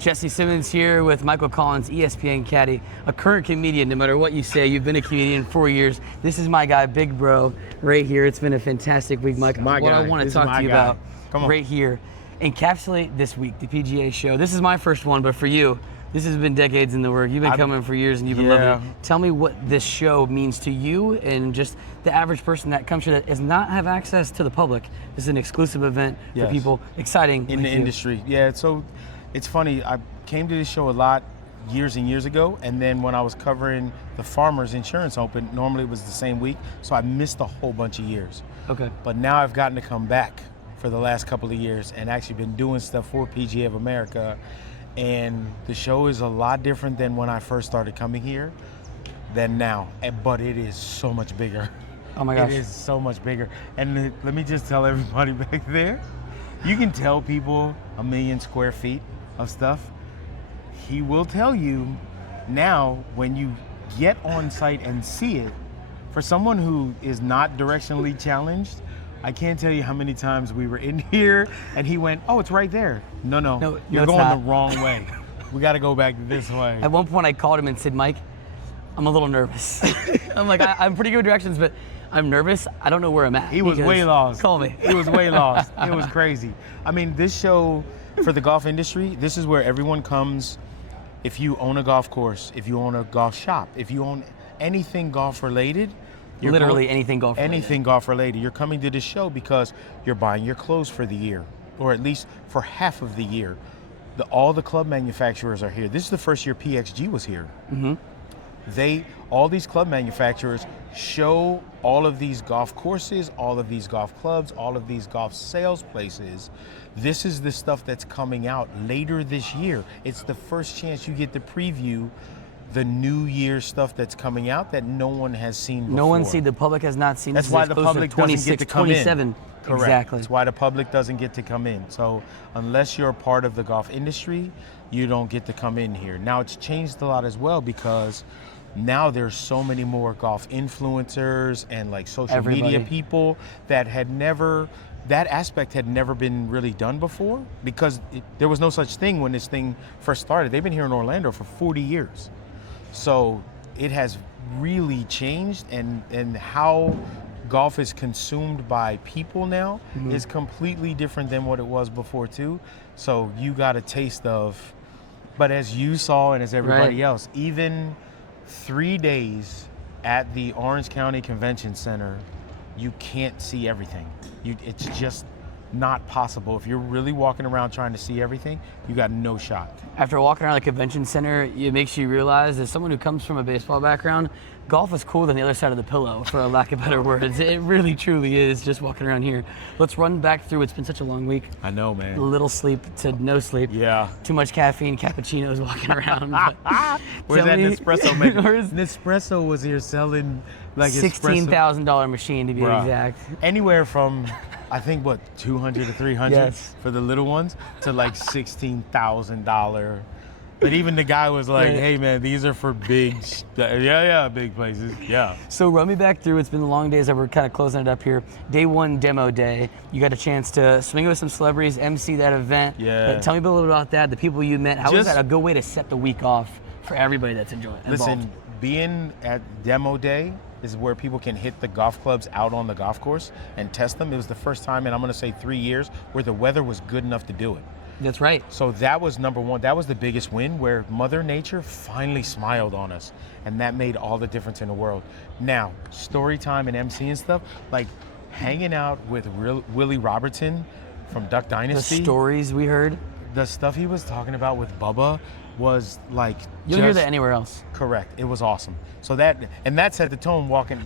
Jesse Simmons here with Michael Collins, ESPN Caddie, a current comedian. No matter what you say, you've been a comedian 4 years. This is my guy, Big Bro, right here. It's been a fantastic week, Mike. What I want to talk to you about right here, encapsulate this week, the PGA Show. This is my first one, but for you, this has been decades in the work. You've been coming for years and you've been loving it. Tell me what this show means to you and just the average person that comes here that does not have access to the public. This is an exclusive event for people. Exciting. In the industry. Yeah, so it's funny. I came to this show a lot years and years ago, and then when I was covering the Farmers Insurance Open, normally it was the same week, so I missed a whole bunch of years. Okay. But now I've gotten to come back for the last couple of years and actually been doing stuff for PGA of America. And the show is a lot different than when I first started coming here than now, but it is so much bigger. Oh my gosh. It is so much bigger. And let me just tell everybody back there, you can tell people 1 million square feet of stuff. He will tell you now when you get on site and see it, for someone who is not directionally challenged, I can't tell you how many times we were in here and he went, oh, it's right there. No, you're going the wrong way. We got to go back this way. At one point I called him and said, Mike, I'm a little nervous. I'm like, I'm pretty good with directions, but I'm nervous. I don't know where I'm at. He was way lost. Call me. He was way lost. It was crazy. I mean, this show for the golf industry, this is where everyone comes. If you own a golf course, if you own a golf shop, if you own anything golf related, literally anything golf related. Anything golf related. You're coming to this show because you're buying your clothes for the year, or at least for half of the year. All the club manufacturers are here. This is the first year PXG was here. Mm-hmm. All these club manufacturers show all of these golf courses, all of these golf clubs, all of these golf sales places. This is the stuff that's coming out later this year. It's the first chance you get to preview the new year stuff that's coming out that no one has seen before. No one's seen, the public has not seen. That's why the public doesn't get to come 27. in. Correct. Exactly. That's why the public doesn't get to come in. So unless you're a part of the golf industry, you don't get to come in here. Now it's changed a lot as well because now there's so many more golf influencers and like social media people that that aspect had never been really done before because there was no such thing when this thing first started. They've been here in Orlando for 40 years. So it has really changed, and how golf is consumed by people now is completely different than what it was before too. So you got a taste of, but as you saw and as everybody else, even 3 days at the Orange County Convention Center, you can't see everything. It's just not possible. If you're really walking around trying to see everything, you got no shot. After walking around the convention center, it makes you realize, as someone who comes from a baseball background, golf is cooler than the other side of the pillow, for a lack of better words. It really, truly is, just walking around here. Let's run back through. It's been such a long week. I know, man. A little sleep to no sleep. Yeah. Too much caffeine, cappuccinos walking around. Where's that Nespresso maker? Nespresso was here selling like $16,000 machine to be exact. Anywhere from, I think, what, 200 to 300 for the little ones to like $16,000. But even the guy was like, hey man, these are for big, big places, So run me back through, it's been long days that we're kind of closing it up here. Day one, demo day. You got a chance to swing with some celebrities, MC that event. Yeah. Tell me a little bit about that, the people you met. How was that a good way to set the week off for everybody that's involved? Listen, being at demo day is where people can hit the golf clubs out on the golf course and test them. It was the first time in, I'm gonna say 3 years, where the weather was good enough to do it. That's right. So that was number one. That was the biggest win, where Mother Nature finally smiled on us, and that made all the difference in the world. Now, story time and MC and stuff, like hanging out with Willie Robertson from Duck Dynasty. The stories we heard. The stuff he was talking about with Bubba was like, you'll hear that anywhere else. Correct. It was awesome. So that set the tone. Walking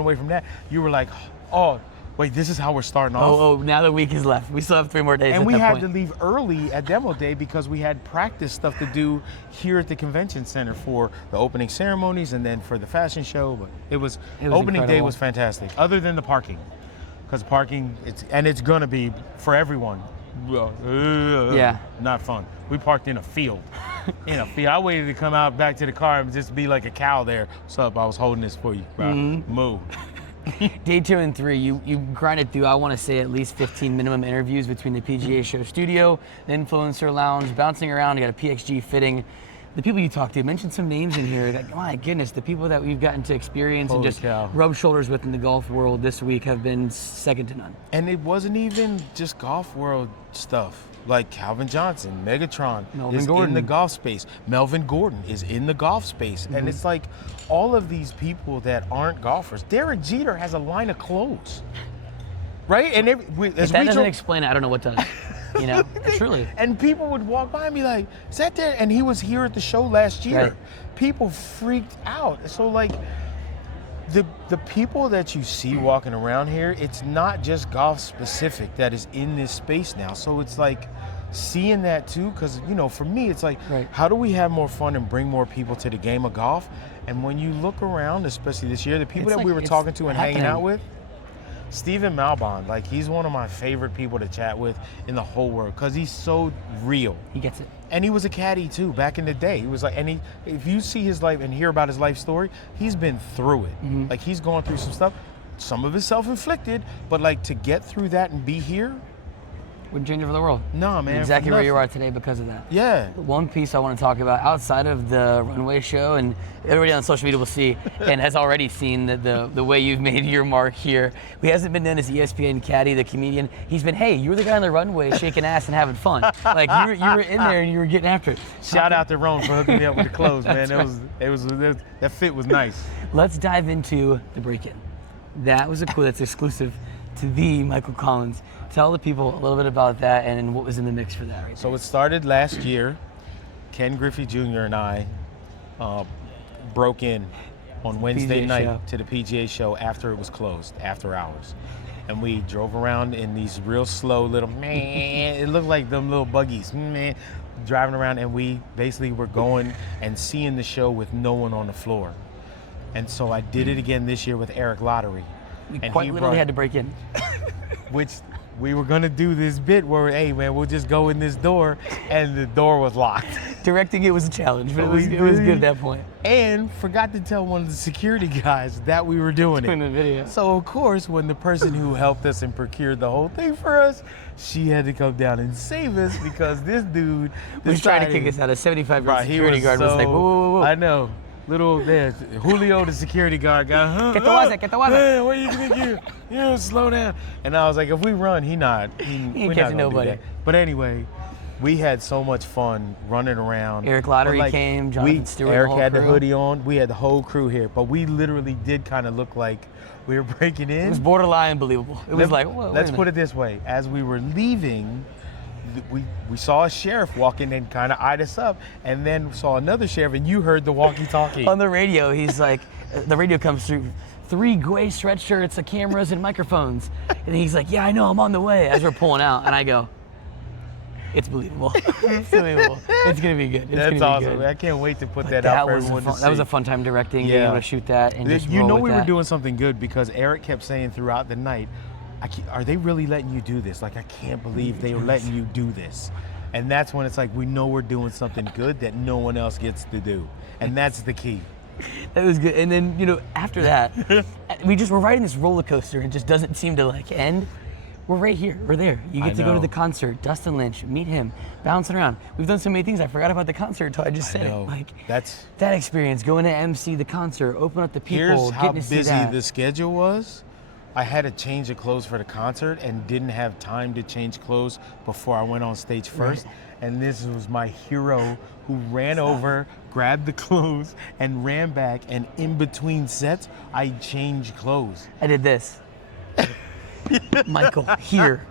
away from that, you were like, oh, wait, this is how we're starting off. Oh, now the week is left. We still have 3 more days. And we had to leave early at demo day because we had practice stuff to do here at the convention center for the opening ceremonies and then for the fashion show. But it was opening incredible. Day was fantastic, other than the parking, because parking it's gonna be for everyone. Not fun. We parked in a field. I waited to come out back to the car and just be like a cow there. What's up? I was holding this for you, bro. Move. Day 2 and 3, you grinded through, I want to say, at least 15 minimum interviews between the PGA Show studio, the influencer lounge, bouncing around. You got a PXG fitting. The people you talked to, mention some names in here that, my goodness, the people that we've gotten to experience and just rub shoulders with in the golf world this week have been second to none. And it wasn't even just golf world stuff. Like Calvin Johnson, Megatron is in the golf space. Melvin Gordon is in the golf space. And it's like all of these people that aren't golfers. Derek Jeter has a line of clothes, right? And if that doesn't explain it, I don't know what does. You know, truly. And people would walk by and be like, is that there? And he was here at the show last year. Right. People freaked out. So like, the people that you see walking around here, it's not just golf specific that is in this space now. So it's like seeing that too, because you know, for me, it's like, how do we have more fun and bring more people to the game of golf? And when you look around, especially this year, the people that we were talking to and hanging out with, Stephen Malbon, like he's one of my favorite people to chat with in the whole world because he's so real. He gets it. And he was a caddy too back in the day. He was like, and if you see his life and hear about his life story, he's been through it. Like he's going through some stuff. Some of it's self-inflicted, but like to get through that and be here, wouldn't change it for the world. No, man. Exactly where you are today because of that. Yeah. One piece I want to talk about outside of the runway show, and everybody on social media will see and has already seen the way you've made your mark here. He hasn't been known as ESPN Caddie, the comedian. He's been, hey, you were the guy on the runway shaking ass and having fun. Like you were in there and you were getting after it. Shout out to Ron for hooking me up with the clothes, man. That fit was nice. Let's dive into the break-in. That was that's exclusive to the Michael Collins. Tell the people a little bit about that and what was in the mix for that. So it started last year. Ken Griffey Jr. and I broke in on Wednesday night to the PGA Show after it was closed, after hours. And we drove around in these real slow little, it looked like them little buggies, driving around, and we basically were going and seeing the show with no one on the floor. And so I did it again this year with Eric Lottery. You quite literally had to break in. Which we were gonna do this bit where, hey man, we'll just go in this door, and the door was locked. Directing it was a challenge, but it was good at that point. And forgot to tell one of the security guys that we were doing the video. So of course, when the person who helped us and procured the whole thing for us, she had to come down and save us because this dude was trying to kick us out. A 75-year-old security guard was like, whoa, whoa, whoa. I know. Little Julio, the security guard, got, ¿Qué te vas a hacer? ¿Qué te vas a hacer? Man, what do you think you slow down. And I was like, if we run, he ain't catching nobody. But anyway, we had so much fun running around. Eric Lottery came, Jonathan Stewart, Eric had the hoodie on. We had the whole crew here, but we literally did kind of look like we were breaking in. It was borderline believable. It was like, whoa, let's put it this way. As we were leaving, we saw a sheriff walk in and kind of eyed us up, and then saw another sheriff, and you heard the walkie-talkie. On the radio, he's like, the radio comes through, 3 gray sweatshirts, the cameras, and microphones. And he's like, yeah, I know, I'm on the way, as we're pulling out. And I go, it's believable. It's believable. It's going to be good. That's awesome. I can't wait to put that out for everyone to see. That was a fun time directing, being able to shoot that and just roll with we that. were doing something good because Eric kept saying throughout the night, are they really letting you do this? Like, I can't believe they were letting you do this. And that's when it's like, we know we're doing something good that no one else gets to do. And that's the key. That was good. And then, after that, we're riding this roller coaster and it just doesn't seem to end. We're right here. We're there. You get to go to the concert. Dustin Lynch, meet him, bouncing around. We've done so many things. I forgot about the concert until I just said it. Like, that experience, going to MC the concert, open up the people, getting to see that. Here's how busy the schedule was. I had to change the clothes for the concert and didn't have time to change clothes before I went on stage first. Right. And this was my hero who ran over, grabbed the clothes, and ran back. And in between sets, I changed clothes. I did this. Michael, here.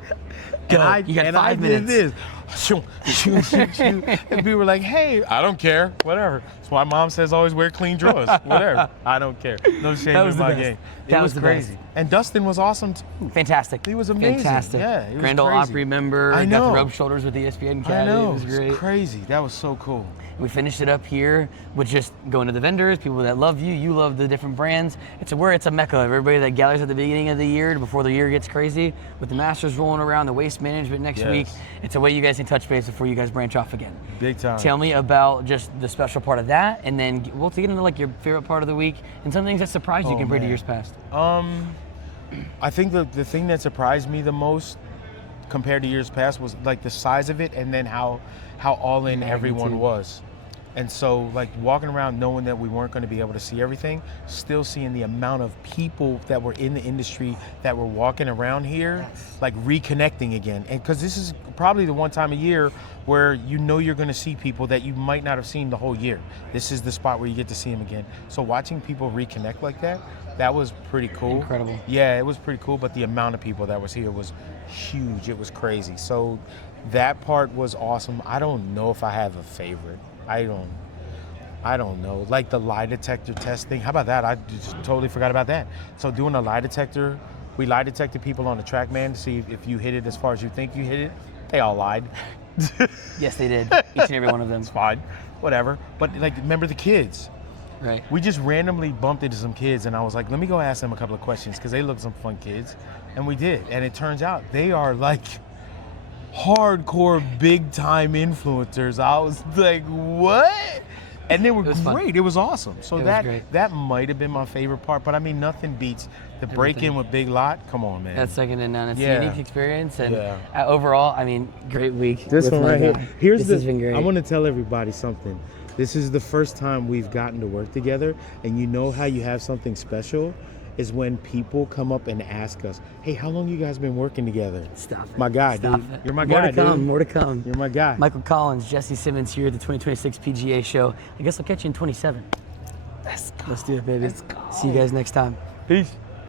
Go. You got 5 minutes. Did this. And people were like, hey, I don't care. Whatever. That's why mom says always wear clean drawers. Whatever. I don't care. No shame in my game. It was crazy. And Dustin was awesome too. Fantastic. He was amazing. Fantastic. Yeah, he was Grand Ole Opry member. I know. Got to rub shoulders with ESPN Caddie. I know. It was great. It was crazy. That was so cool. We finished it up here with just going to the vendors, people that love you. You love the different brands. It's a mecca. Everybody that gathers at the beginning of the year before the year gets crazy with the Masters rolling around, the Waste Management next week. It's a way you guys can touch base before you guys branch off again. Big time. Tell me about just the special part of that, and then we'll get into your favorite part of the week and some things that surprised you compared to years past. I think the thing that surprised me the most compared to years past was like the size of it, and then how all in everyone was. And so like walking around knowing that we weren't going to be able to see everything, still seeing the amount of people that were in the industry that were walking around here, like reconnecting again. And because this is probably the one time a year where you know you're going to see people that you might not have seen the whole year. This is the spot where you get to see them again. So watching people reconnect like that was pretty cool. Incredible. Yeah, it was pretty cool, but the amount of people that was here was huge. It was crazy. So that part was awesome. I don't know if I have a favorite. I don't know. Like the lie detector testing. How about that? I just totally forgot about that. So doing a lie detector, we lie detected people on the track, man, to see if you hit it as far as you think you hit it. They all lied. Yes, they did. Each and every one of them. It's fine. Whatever. But like, remember the kids. Right. We just randomly bumped into some kids, and I was like, let me go ask them a couple of questions because they look some fun kids. And we did. And it turns out they are like hardcore big time influencers. I was like, what? And they were great. It was awesome. So that might have been my favorite part, but I mean nothing beats the break-in with Big Lot. Come on, man. That's second to none. It's a unique experience, and overall, I mean, great week. This one right here. This has been great. I want to tell everybody something. This is the first time we've gotten to work together, and you know how you have something special is when people come up and ask us, hey, how long you guys been working together? Stop it. My guy, Stop dude. it. You're my guy, dude. More to come. You're my guy. Michael Collins, Jesse Simmons here at the 2026 PGA Show. I guess I'll catch you in 27. Let's go. Let's do it, baby. Let's go. See you guys next time. Peace.